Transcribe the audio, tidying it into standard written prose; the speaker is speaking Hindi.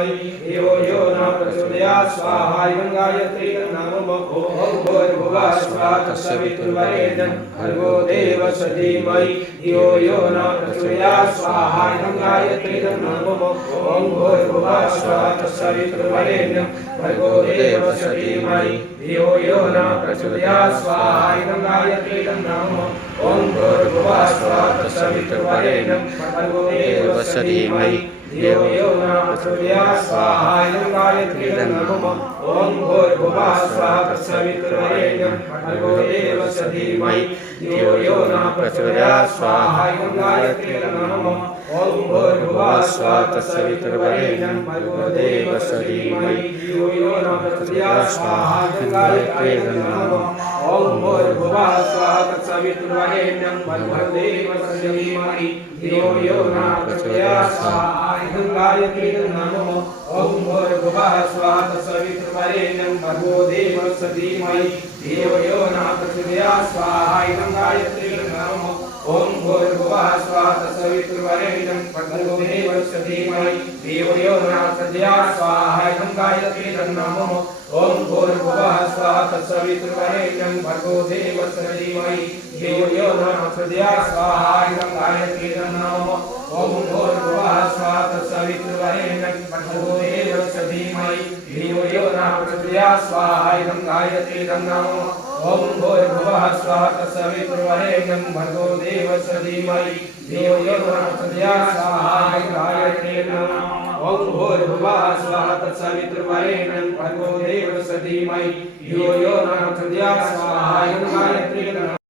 यो यो न प्रचोदयात् स्वाहा इदं गायत्री नाम ओम भूर्भुवः स्वः तत्सवितुर्वरेण्यं भर्गो देवस्य धीमहि यो यो न प्रचोदयात् स्वाहा इदं गायत्री नाम ओम भूर्भुवः स्वः तत्सवितुर्वरेण्यं भर्गो देवस्य धीमहि यो यो न प्रचोदयात् स्वाहा इदं गायत्री नाम ओम भूर्भुवः स्वः तत्सवितुर्वरेण्यं भर्गो देवस्य धीमहि यो यो न प्रचोदयात् स्वाहा इदं गायत्री नमः ओम भूर्भुवः स्वः तत्सवितुर्वरेण्यं भर्गो देवस्य धीमहि यो यो न प्रचोदयात् स्वाहा इदं गायत्री नमः ओम भूर्भुवः स्वः तत्सवितुर्वरेण्यं भर्गो देवस्य धीमहि यो यो न प्रचोदयात् स्वाहा इदं गायत्री नमः ओम भूर्भुवः स्वः तत्सवितुर्वरेण्यं भर्गो देवस्य धीमहि यो यो न प्रचोदयात् स्वाहा इदं गायत्री नमः ओम भूर्भुवः स्वः तत्सवितुर्वरेण्यं भर्गो देवस्य धीमहि यो यो न प्रचोदयात् स्वाहा इदं गायत्री नमः ओम भूर्भुवः स्वः तत्सवितुर्वरेण्यं भर्गो देवस्य धीमहि यो यो न प्रचोदयात् स्वाहा इदं गायत्री नमः ओम भूर्भुवः स्वः तत्सवितुर्वरेण्यं भर्गो देवस्य धीमहि यो यो न प्रचोदयात् स्वाहा इदं गायत्री नमः ओम भूर्भुवः स्वः तत्सवितुर्वरेण्यं भर्गो देवस्य धीमहि यो यो न प्रचोदयात् स्वाहा इदं गायत्री नमः ओम भूर्भुवः स्वः तत्सवितुर्वरेण्यं भर्गो देवस्य धीमहि यो यो न प्रचोदयात् स्वाहा इदं गायत्री नमः ओम भूर्भुवः स्वः तत्सवितुर्वरेण्यं भर्गो देवस्य धीमहि यो यो न प्रचोदयात् स्वाहा इदं गायत्री नमः।